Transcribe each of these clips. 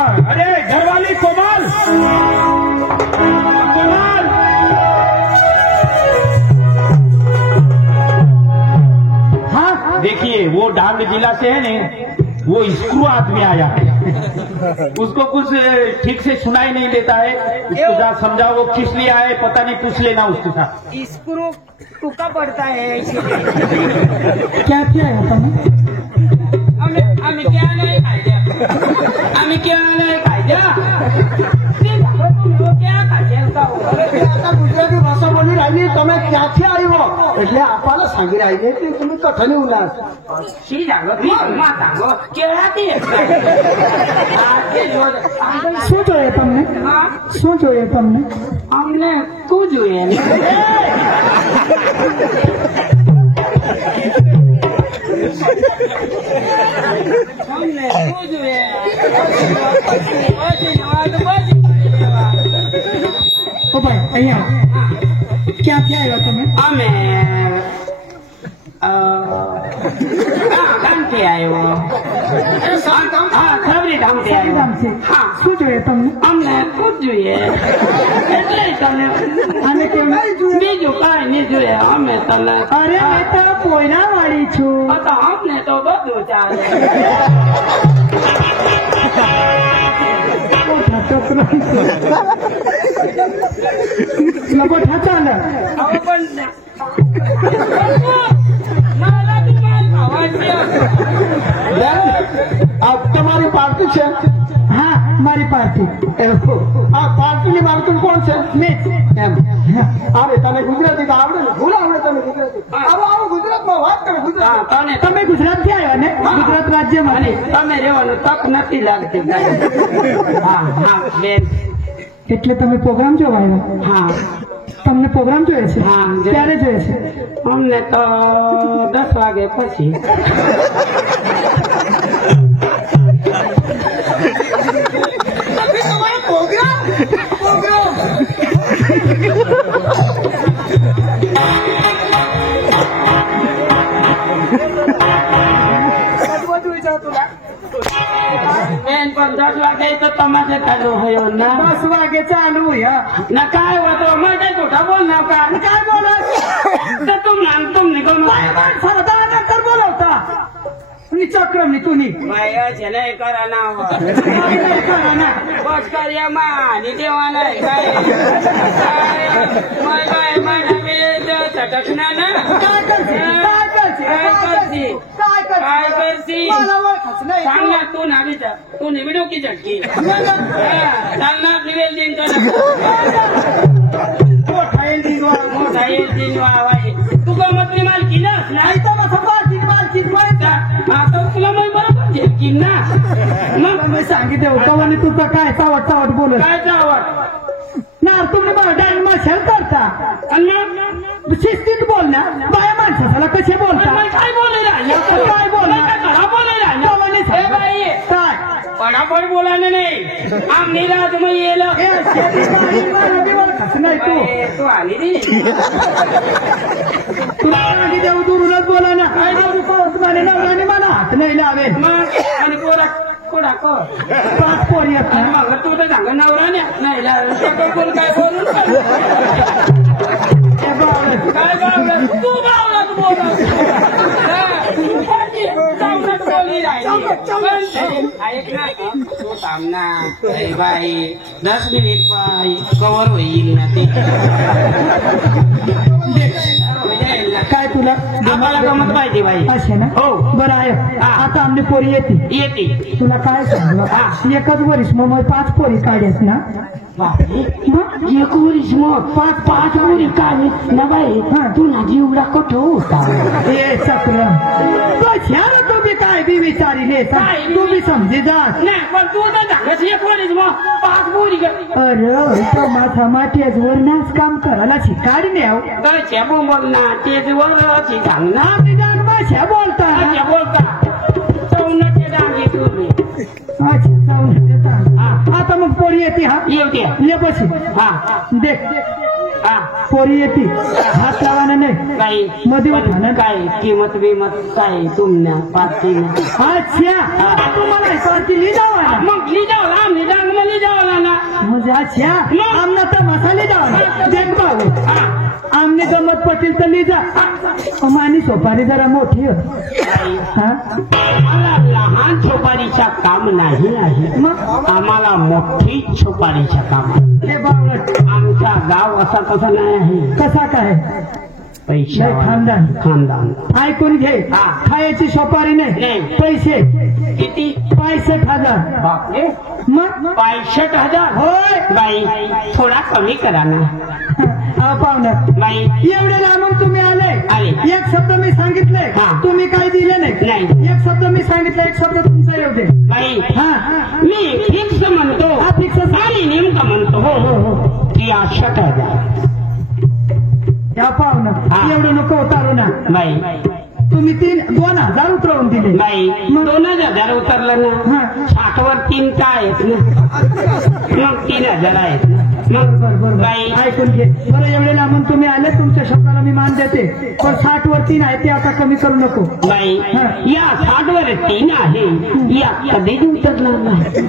अरे घरवाली कोमल, कोमल, हाँ देखिए वो डांग जिला से है ने, वो स्क्रू आदमी आया है, उसको कुछ ठीक से सुनाई नहीं देता है, उसको जा समझाओ वो किस लिए आए पता नहीं, पूछ लेना उसके साथ। स्क्रू टूका पड़ता है इसीलिए। क्या क्या है आम्ही क्या नाही खायच्या, आम्ही क्या नाही खायच्या, क्या खायच्या आता गुजराती भाषा बोली राहिली તમે ક્યાંથી આવ્યો એટલે આપણને સાંગી રાहिले કે તમે કથને ઉલાસ शी सांगो मा सांगो केळाती શું જોઈએ તમને શું જોઈએ તમને અમને શું જોઈએ અમને શું જોઈએ ઓ ભાઈ અહીંયા ક્યાંથી આવ્યા તમે અમે ગામથી આવ્યો હા ખબરી ગામથી આવ્યો ગામથી હા શું જોઈએ તમને અમને શું જોઈએ એટલે તને આને કેમ બીજું કાંઈ નહીં જોઈએ અમે તને અરે મેં તો પોયરા વાળી છું તો અમને તો બધું ચાલે લગોઠા ચાલે હવે પણ મારા દુકાન તમારી પાર્ટી છે હા મારી પાર્ટી આ પાર્ટીની માલકીન કોણ છે મેં એમ અરે તને ગુજરાતી તો આવડે ને ભૂલ આવડે તને ગુજરાતી આવો આવો ગુજરાતમાં વાત કરે ગુજરાત તમે ગુજરાતથી આવ્યા ને ગુજરાત રાજ્યમાં તમે રહેવાનું તક નથી લાગતી હા હા બેન એટલે તમે પ્રોગ્રામ જોવા આવ્યા હા તમને પ્રોગ્રામ જોઈએ છે હા ક્યારે જોઈએ છે અમને તો 10 વાગે પછી બેન પણ 10 વાગે તો તમારે ચાલુ થયો ના 10 વાગે ચાલू या ना काय होतो मग कुठं बोल ना काय बोलत तर तुम निघून सरदा नंतर बोलवता चक्र मी तुम्ही नाही करा ना बस कर या मानी देवाला काय चटकना ना काय करशी सांग ना तू नावी तू निवडू की झटकी चाल ना दिवेल दिन मोठा येईल दिनवा तू गमतली मालकी ना नाही तर मालकी आता तुला मग बरोबर झेलकीन ना मग मी सांगितलं होतं आणि तुझं काय चावट बोलत काय चावट ना तुम्ही डायमा शेअर करता आणि शिस्तीत बोल ना बाया माणसाला कसे बोलता काय बोलायला काय बोला खरा बोलायला बाई काय पडापड बोलायला नाही आम्ही राज मग येल नाही तू आली रे तुला देऊ दुरूनच बोला ना काय नवऱ्याने मला हात नाही लावे मग आणि कोडा को 5 पोरी आहेत ना मग तू तर सांग नवराने नाही बोल काय बोलून काय बावला तू बावला तू बोल ऐक ना तू थांब ना बाई 10 मिनिट बाई कवर होईल ना ते काय तुला आम्हाला गमत पाहिजे बाई असे ना हो बरं आहे आता आमची पोरी येते तुला काय सांगू एकच वरीस मग 5 पोरी काढेस ना एक वरीस मग 5 पोरी काढे ना बाई तुला जीवडा कठ होता हे चक्र तुम्ही काय बी विचारिले तुम्ही समजे जात नाही पण तू तर सांगत एक वरीस मग 5 पोरी अरे माथा माठ्याच वर नाच काम करायला शिकाडी न्याव तर बोल ना तेच वर सांग ना भाषा बोलता बोलता चौनाचे डांगे तुम्ही आता मग पोरी येते हा येते ये बसी हा देख हा पोरी येते हात लावाना नाही काही मध्ये उठाना काय किंमत बिमत काय तुमना पाचीना अच्छा तुम्हाला पार्टी लिहिला मग लिहिला अच्छा आमना तर मसाले जावा देख भाऊ आमने गमत पटेल तर ली जा मानी सोपारी जरा मोठी हो मला लहान छोपारीच्या काम नाही आहे आम्हाला मोठी छोपारीच्या काम हे बावळट आमचा गाव असा तसा नाही आहे कसा काय पैसा खानदान खानदान ऐकून घे खायची सोपारी नाही पैसे किती 65,000 बापरे मग 65,000 होय बाई थोडा कमी करा ना पाहुणं बाई एवढे लांबून तुम्ही आले आले. एक शब्द मी सांगितले हा. तुम्ही काय दिले नाही एक शब्द मी सांगितलं एक शब्द तुमचा येऊ दे बाई हा मी फिक्स म्हणतो हा फिक्स आणि नेमकं म्हणतो हो हो हो की 68,000 या पाहुणं हा. एवढं नको उतारू ना बाई तुम्ही 2,000 उतरवून दिले बाई 2,000 उतरलं ना हा. 60 वर 3 काय आहेत ना मग 3,000 आहेत ना मग बरोबर बाई ऐकून घे बरं एवढे लांबून तुम्ही आले तुमच्या शब्दाला मी मान देते पण 60 वर 3 आहे ते आता कमी करू नको बाई हा. या 60 वर 3 आहे या कधीच उतरणार नाही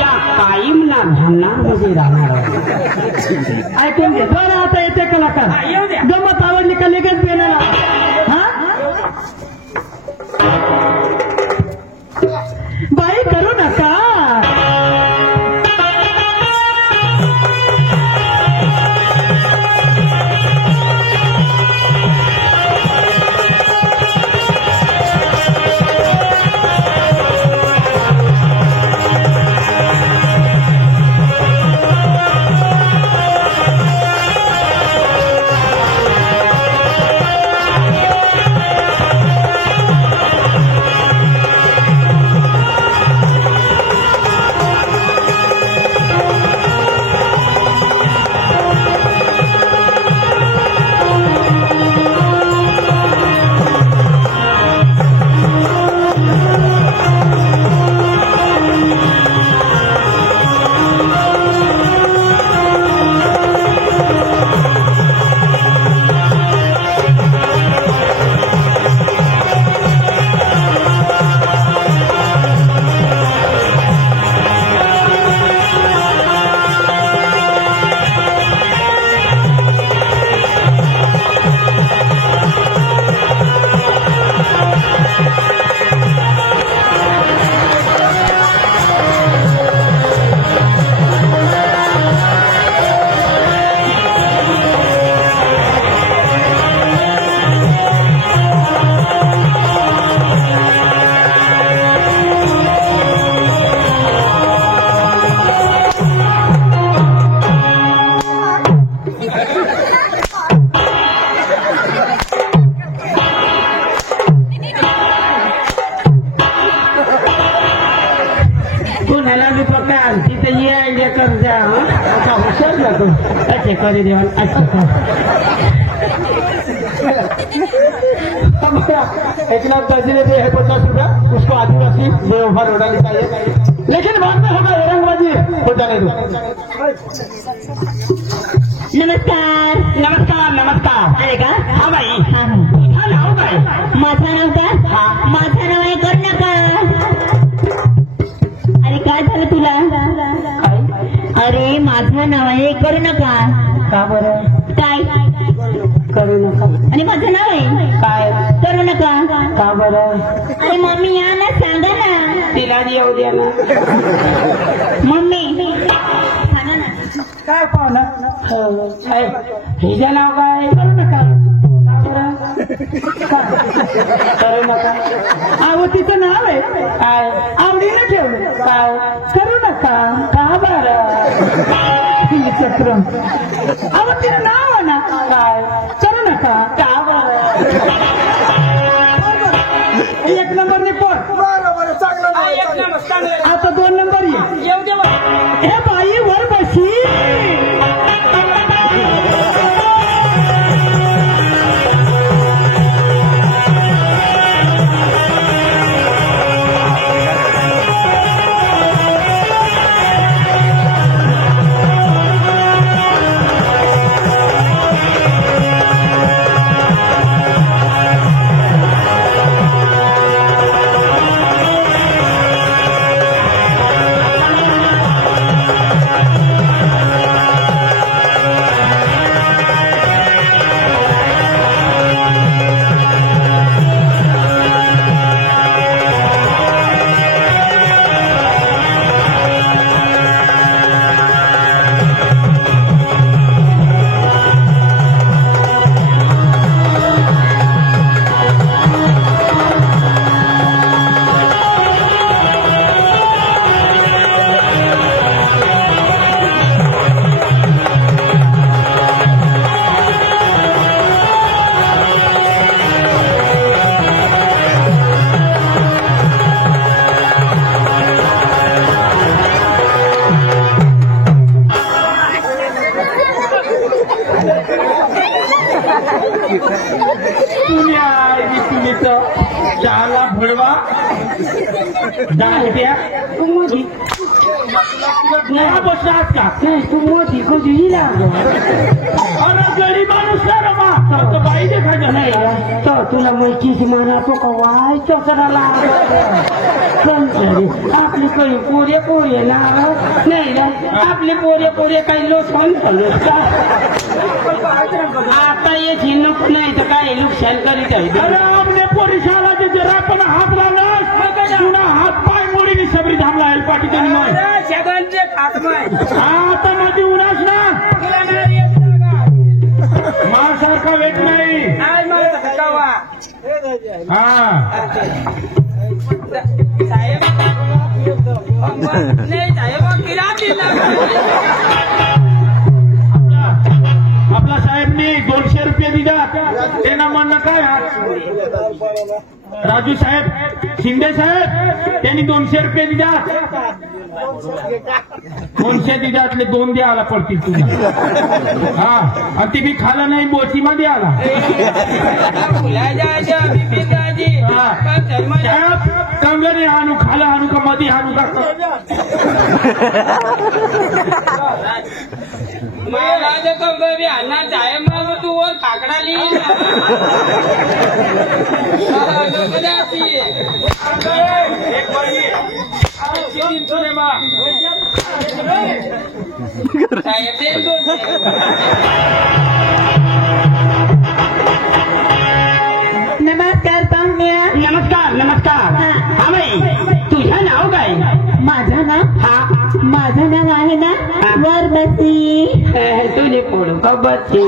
या कायम ना धान्यामध्ये राहणार आहे. ऐकून घे बरं आता येते कलाकार गमत आवडली का लगेच बेनाला हा बाई करू नका अच्छे कर देवन अच्छा एक लाख दर्जने पे है 50 रुपया उसको आदिवासी व्यवहार उड़ानी चाहिए लेकिन बाद में होगा औरंगबाजी होता नहीं नमस्कार नमस्कार नमस्कार अरे का हा बाई हा हा नाव काय माझं नाव का माझं नाव आहे करू नका अरे काय झालं तुला अरे माझं नाव आहे करू नका का बरं काय करू नका आणि माझं नाव आहे काय करू नका का बरं अरे मम्मी या ना सांगा ना तिला येऊ द्या ना मम्मी सांगा ना काय पाहुणा काय हिचं नाव काय करू नका करू नका अहो तिचं नाव आहे काय आवडीनं ठेवलं काय करू नका का बरं चक्रम अहो तिचं नाव आहे ना काय करू नका का बरं एक नंबर रिपोर्ट आता 2 नंबर येऊ दे बा. हे बाई वर बशी जाणार त्या तू मोठी नवा बसलास का नाही तू मोठी कधी हिला अरे गरीब माणूस ना रमा तर बाई देखायचं नाही तर तुला माहितीच म्हणा तो कवाय चोचराला आपली काही पोरे पोरे ना नाही ना आपले पोरे पोरे काही लोकसान झालं का आता ये नको नाही तर काय नुकसान करीत आहे अरे आपल्या पोलिसाला जरा पण हात लावला पुन्हा हात पाय मोडीने सबरी थांबला आहे पाठी त्यांनी आता माझी उरास ना मासारखा वेट नाही हा आपला साहेबनी 200 रुपये दिला त्यांना म्हणणं काय राजू साहेब शिंदे साहेब त्यांनी 200 रुपये दिला 200 दिल्यातले 2 द्यायला पडतील तुला हा आणि ती बी खाला नाही बोटीमध्ये आला कंगने आणू खाला आणू का मध्ये आणू का माझ्या कंगरी आणणार आहे मग तू वर काकडा लिहिल नमस्कार पाहुण्या. नमस्कार नमस्कार हा बाई तुझं नाव काय माझं नाव माझं नाव आहे ना वर बसी. तुझे पोडू का बच्ची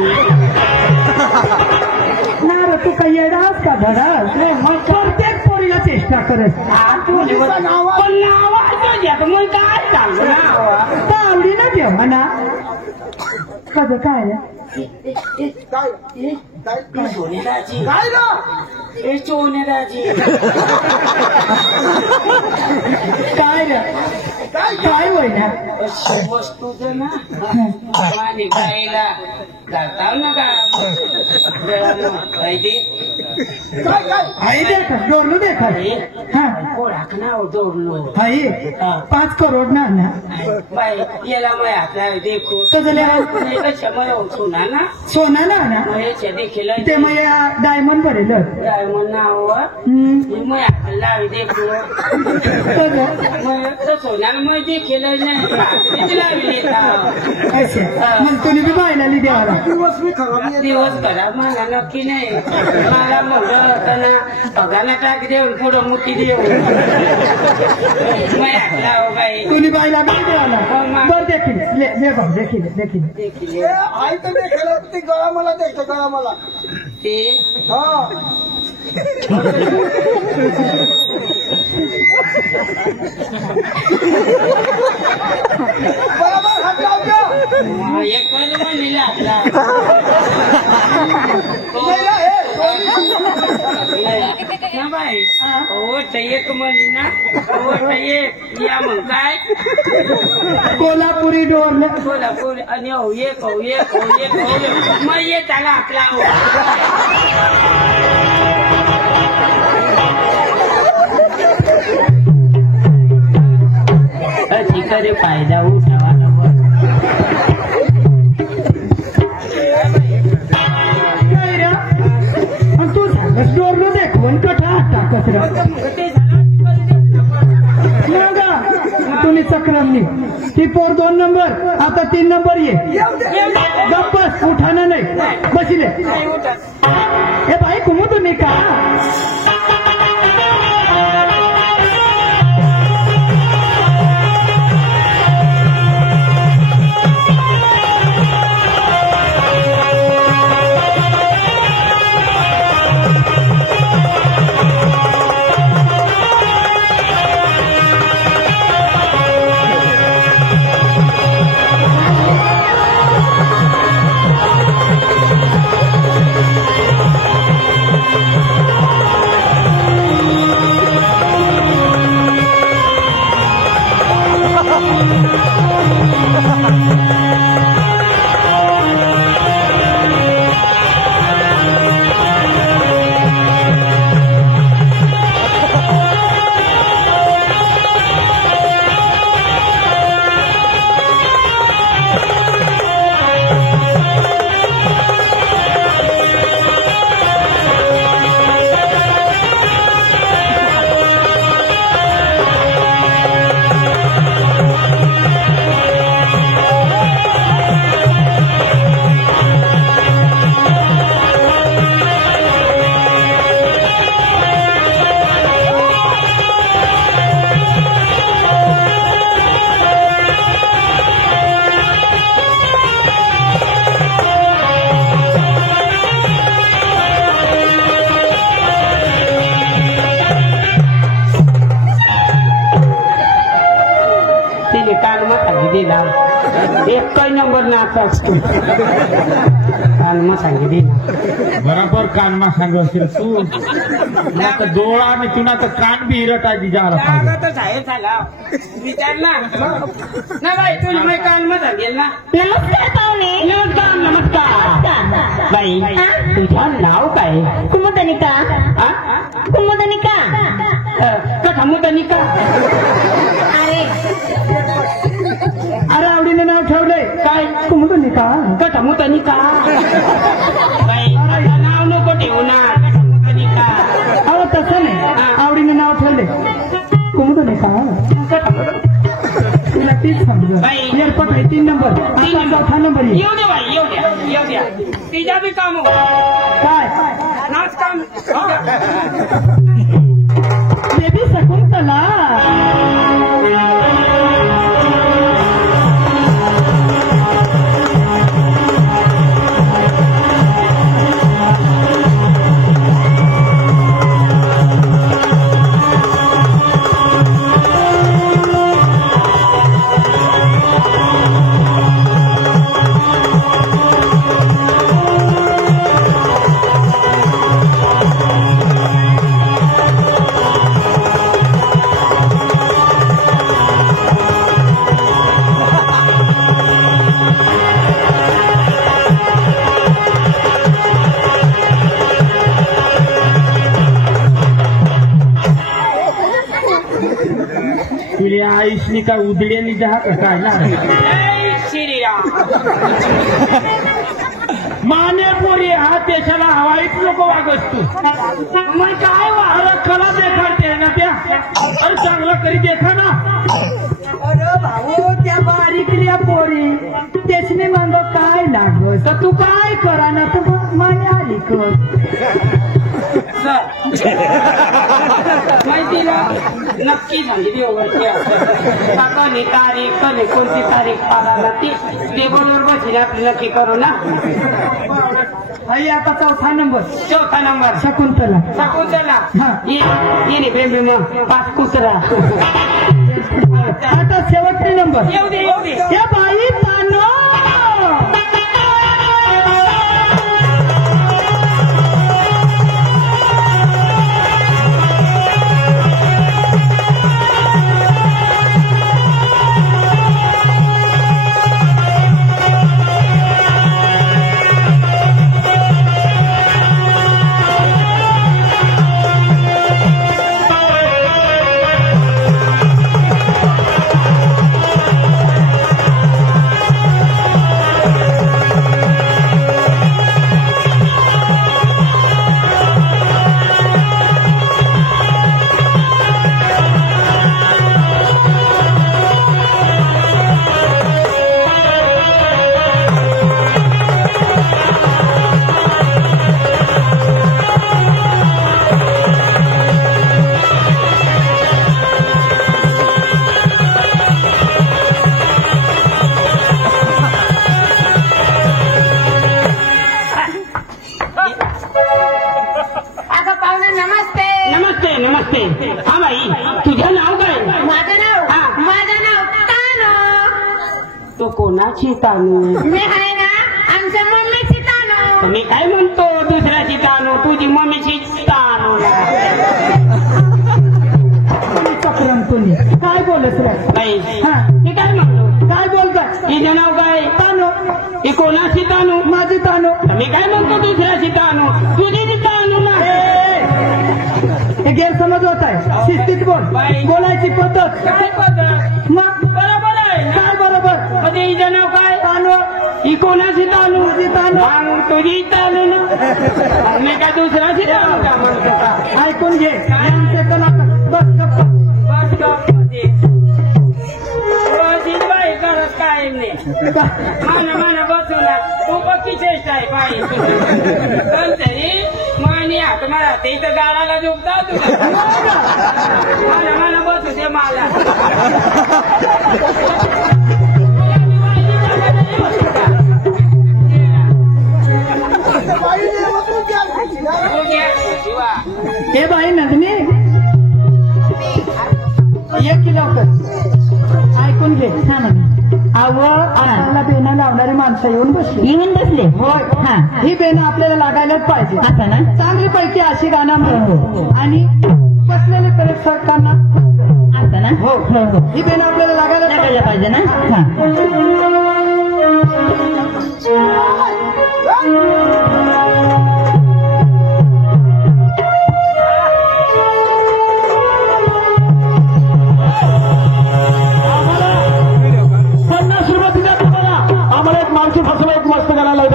ना रे तू काही येडास का धडास मग प्रत्येक पोरीला चेष्टा करत पण नाव मग काय सांगू नाव आवडी ना देव म्हणा कसं काय सोनेराजी हे सोनेराजी काय रे काय होय ना वस्तूचं ना पाणी गायला घालताव ना का आई देखा डोरलो देखा हा कोणाक नाव जोडलो आई 5 करोड ना ना बाई याला मग आपला देखो तुझं सोना ना सोना ना ना याच्या देखील ते मग डायमंड भरेल डायमंड नाव मग आपल्याला देखो मग सोन्याला मग देखील नाही लावली मग तुम्ही बी बायला द्यावा दिवस करा मला नक्की नाही मला म्हणलं होतं ना बघायला टाक देऊन पुढं मुठी देऊन बाई तुम्ही बायला काय द्यावा बरं देखील देखील आई तर देखायला ती गळा मला देखतो गळा मला ते हा बरोबर हात लावतो एक पण म्हणलेला आपला बाई हो एक म्हणी ना हो एक या मग काय कोल्हापुरी डोर कोल्हापूर आणि हो एक मग येत आला आपला ठिकाणी फायदा उठावा तू सांगस डोरलो देखून कठा टाकत तुम्ही चक्रमली ती पोर 2 नंबर आता 3 नंबर ये गप्पस उठाना नाही बसिले हे भाई कुमू तुम्ही का सांगितलेला एक नंबर नाच असतो कानमा सांगितले बराबर कानमा सांग असेल तू ना तर डोळा आणि तुला तर कान बी हिरट आहे तिच्या तर साहेब झाला विचार ना बाई तुला मी कानमा सांगेल ना. नमस्कार पाहुणे. नमस्कार नमस्कार बाई तुझं नाव काय? कुमुदनिका. कुमुदनिका. कथामुदनिका. अरे आवडीने नाव ठेवलंय काय कुमुदनिका. कथामुदनिका. बाई नाव नको ठेवू ना कथामुदनिका. अहो तसं नाही आवडीने नाव ठेवलंय कुमुदनिका. तुला तीच समजा बाई. एअरपोर्ट आहे 3 नंबर. आता 4था नंबर येईल. येऊ दे बाई येऊ द्या तिच्या बी काम काय नाच काम बेबी शकुंतला. तुझ्या आईशनी काय उदड्यानी जहा का काय ना जय श्रीराम. माने पोरी हा देशाला हवाईत लोक वागस तू मग काय अरे कला देखाडते ना त्या अरे चांगला करी देखा ना. अरे भाऊ त्या बारीकल्या पोरी त्यासने मांग काय लागवस तर तू काय करा ना तू माने आली कर. माहितीला नक्की सांगितली काकाने तारीख कधी कोणती तारीख पाला ती टेबलवर बसली आपली नक्की करू ना. आई आता 4था नंबर. 4था नंबर शकुंतला. शकुंतला. हा. ये बेबी मग 5 कुत्रा. आता शेवटचे नंबर. येऊ दे या बाई पानो. नमस्ते. हा बाई तुझं नाव काय? माझं नाव तानो. तो कोणाची तानू? मी आहे ना आमच्या मम्मीची तानो. मी काय म्हणतो दुसऱ्याची तानू तुझी मम्मीची तानू. चक्रम तुम्ही काय बोलत रे बाई हा. मी काय म्हणलो काय बोलताय. तिचं नाव काय? तानो. ही कोणाची तानू? माझी तानो. मी काय म्हणतो दुसऱ्याची तानू तुझी ती तानू ना. हे गैरसमज होत आहे. शिस्तीत बोल. बोलायची पद्धत. काय पद्धत? मग बरोबर आहे काय बरोबर. कधी हिचं नाव काय? तानो. ही कोणाची तानू? तुझी तानो. मग तुझी तानू ना. मी काय दुसऱ्याची तानू का म्हणतो का? ऐकून घे. आमचे पण आता बस गप्प. बस गप्प दे. रोज ही बाई करत काय नाही माना बसू ना तू पक्की चेष्टा आहे बाई. पण तरी मानी हात मला ते इथं गाडाला झोपता तुझा माना बसू दे मला. हे बाई नंदनी ये की लवकर. ऐकून घे. अहो आपल्याला बेना लावणारी माणसं येऊन बसली. येऊन बसले. होय. हा. ही बेनं आपल्याला लागायलाच पाहिजे. असं ना. चांगली पैकी अशी गाणं आणि बसलेले प्रेक्षकांना असं ना. हो हो हो. ही बेनं आपल्याला लागायला लागायला पाहिजे ना. हा. आम्हाला एक माणशी फसवा एक मस्त गाणं लावतो.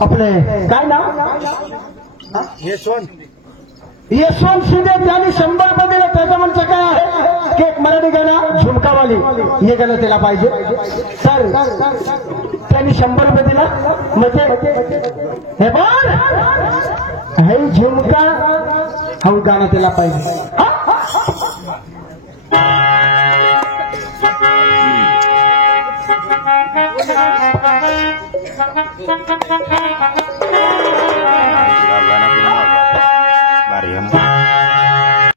आपले काय नाव यशवंत शिंदे त्यांनी 100 रुपये दिले. त्याचं म्हणचं काय आहे की एक मराठी गाणं झुमकावाली हे गाणं त्याला पाहिजे. सर त्यांनी 100 रुपये दिला. म्हणजे हे पण हे झुमका हा गाणं त्याला पाहिजे. Barrio, ¿no?